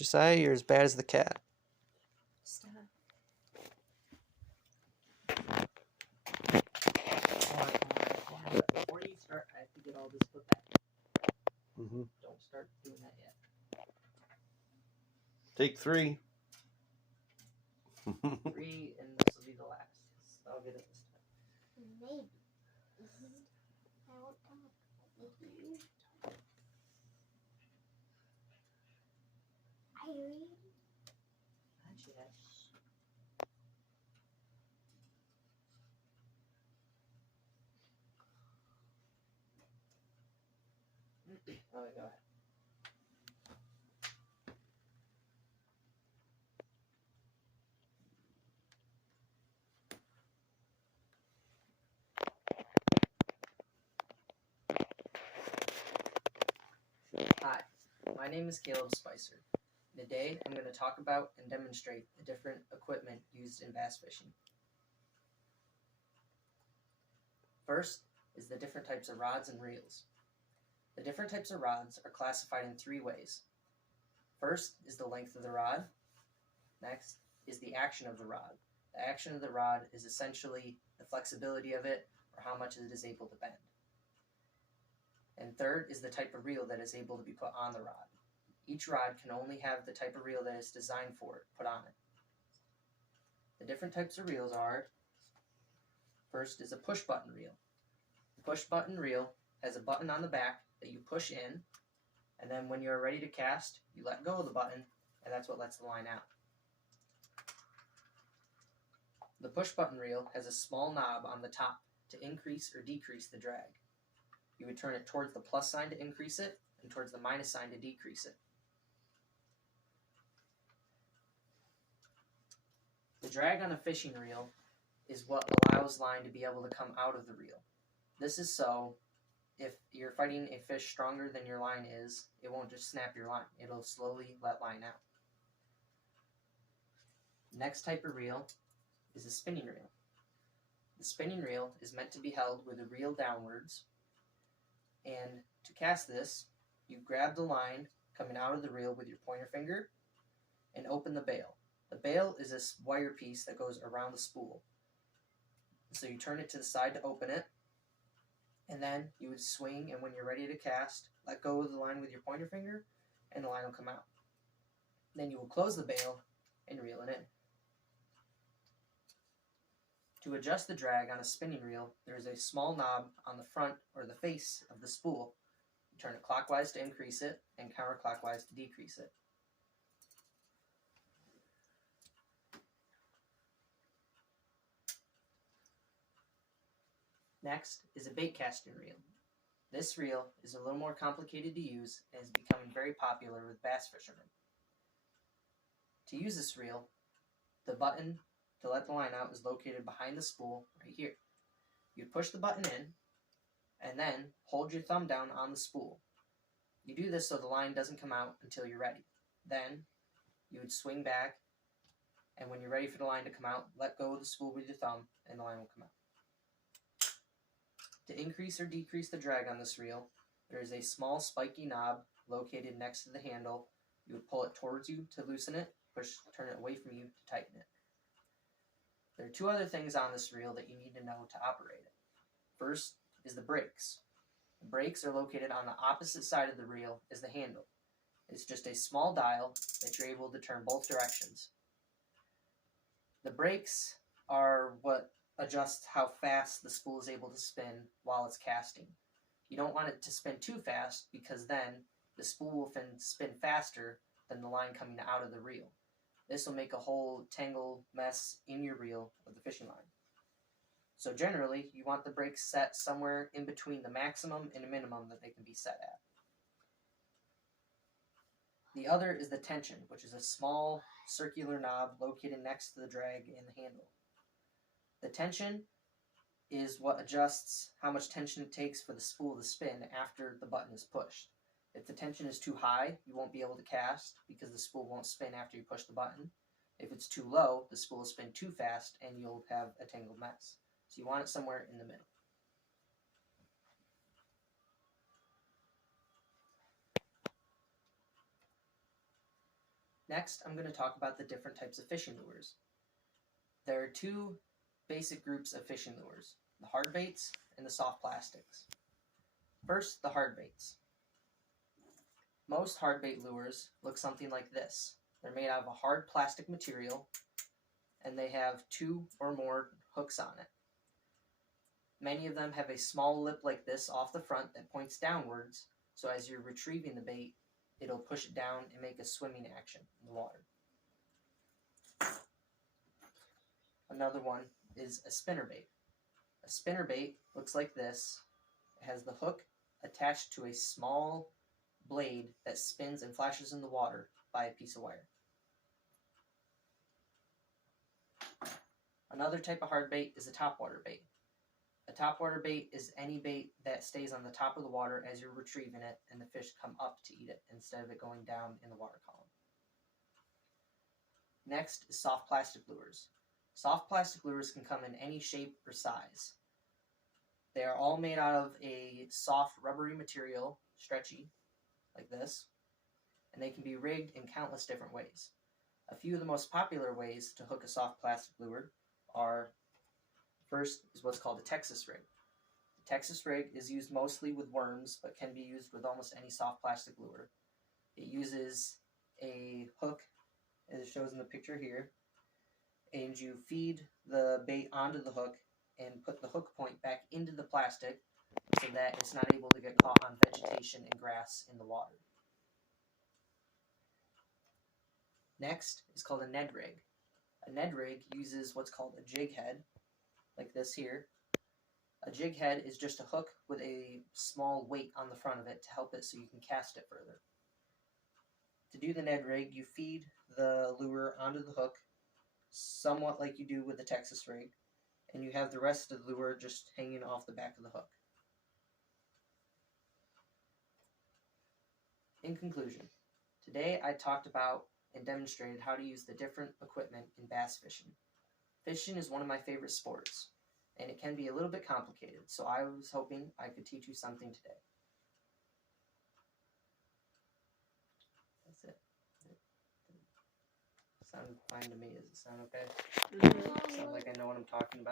Josiah, you're as bad as the cat. Stop. Before you start, I have to get all this put back. Mm-hmm. Don't start doing that yet. Take 3. 3, and this will be the last. I'll get it this time. Maybe. I won't talk. Maybe. I read. Not yet. Oh, go ahead. Hi, my name is Caleb Spicer. Today I'm going to talk about and demonstrate the different equipment used in bass fishing. First is the different types of rods and reels. The different types of rods are classified in 3 ways. First is the length of the rod. Next is the action of the rod. The action of the rod is essentially the flexibility of it or how much it is able to bend. And third is the type of reel that is able to be put on the rod. Each rod can only have the type of reel that is designed for it put on it. The different types of reels are, first is a push button reel. The push button reel has a button on the back that you push in, and then when you're ready to cast, you let go of the button, and that's what lets the line out. The push button reel has a small knob on the top to increase or decrease the drag. You would turn it towards the plus sign to increase it and towards the minus sign to decrease it. The drag on a fishing reel is what allows line to be able to come out of the reel. This is so if you're fighting a fish stronger than your line is, it won't just snap your line. It'll slowly let line out. Next type of reel is a spinning reel. The spinning reel is meant to be held with the reel downwards, and to cast this, you grab the line coming out of the reel with your pointer finger and open the bail. The bail is this wire piece that goes around the spool. So you turn it to the side to open it, and then you would swing, and when you're ready to cast, let go of the line with your pointer finger, and the line will come out. Then you will close the bail and reel it in. To adjust the drag on a spinning reel, there is a small knob on the front or the face of the spool. You turn it clockwise to increase it and counterclockwise to decrease it. Next is a bait casting reel. This reel is a little more complicated to use and is becoming very popular with bass fishermen. To use this reel, the button to let the line out is located behind the spool right here. You push the button in and then hold your thumb down on the spool. You do this so the line doesn't come out until you're ready. Then you would swing back, and when you're ready for the line to come out, let go of the spool with your thumb and the line will come out. To increase or decrease the drag on this reel, there is a small spiky knob located next to the handle. You would pull it towards you to loosen it, turn it away from you to tighten it. There are 2 other things on this reel that you need to know to operate it. First is the brakes. The brakes are located on the opposite side of the reel as the handle. It's just a small dial that you're able to turn both directions. The brakes are what adjusts how fast the spool is able to spin while it's casting. You don't want it to spin too fast because then the spool will spin faster than the line coming out of the reel. This will make a whole tangled mess in your reel of the fishing line. So generally, you want the brakes set somewhere in between the maximum and minimum that they can be set at. The other is the tension, which is a small circular knob located next to the drag and the handle. The tension is what adjusts how much tension it takes for the spool to spin after the button is pushed. If the tension is too high, you won't be able to cast because the spool won't spin after you push the button. If it's too low, the spool will spin too fast and you'll have a tangled mess. So you want it somewhere in the middle. Next, I'm going to talk about the different types of fishing lures. There are two basic groups of fishing lures, the hard baits and the soft plastics. First, the hard baits. Most hard bait lures look something like this. They're made out of a hard plastic material and they have 2 or more hooks on it. Many of them have a small lip like this off the front that points downwards, so as you're retrieving the bait, it'll push it down and make a swimming action in the water. Another one is a spinnerbait. A spinnerbait looks like this. It has the hook attached to a small blade that spins and flashes in the water by a piece of wire. Another type of hard bait is a topwater bait. A topwater bait is any bait that stays on the top of the water as you're retrieving it and the fish come up to eat it instead of it going down in the water column. Next is soft plastic lures. Soft plastic lures can come in any shape or size. They are all made out of a soft rubbery material, stretchy, like this, and they can be rigged in countless different ways. A few of the most popular ways to hook a soft plastic lure are, first is what's called a Texas rig. The Texas rig is used mostly with worms, but can be used with almost any soft plastic lure. It uses a hook, as it shows in the picture here, and you feed the bait onto the hook and put the hook point back into the plastic so that it's not able to get caught on vegetation and grass in the water. Next is called a Ned rig. A Ned rig uses what's called a jig head, like this here. A jig head is just a hook with a small weight on the front of it to help it so you can cast it further. To do the Ned rig, you feed the lure onto the hook, somewhat like you do with the Texas rig, and you have the rest of the lure just hanging off the back of the hook. In conclusion, today I talked about and demonstrated how to use the different equipment in bass fishing. Fishing is one of my favorite sports, and it can be a little bit complicated, so I was hoping I could teach you something today. That's it. Sound fine to me. Does it sound okay? Sound like I know what I'm talking about?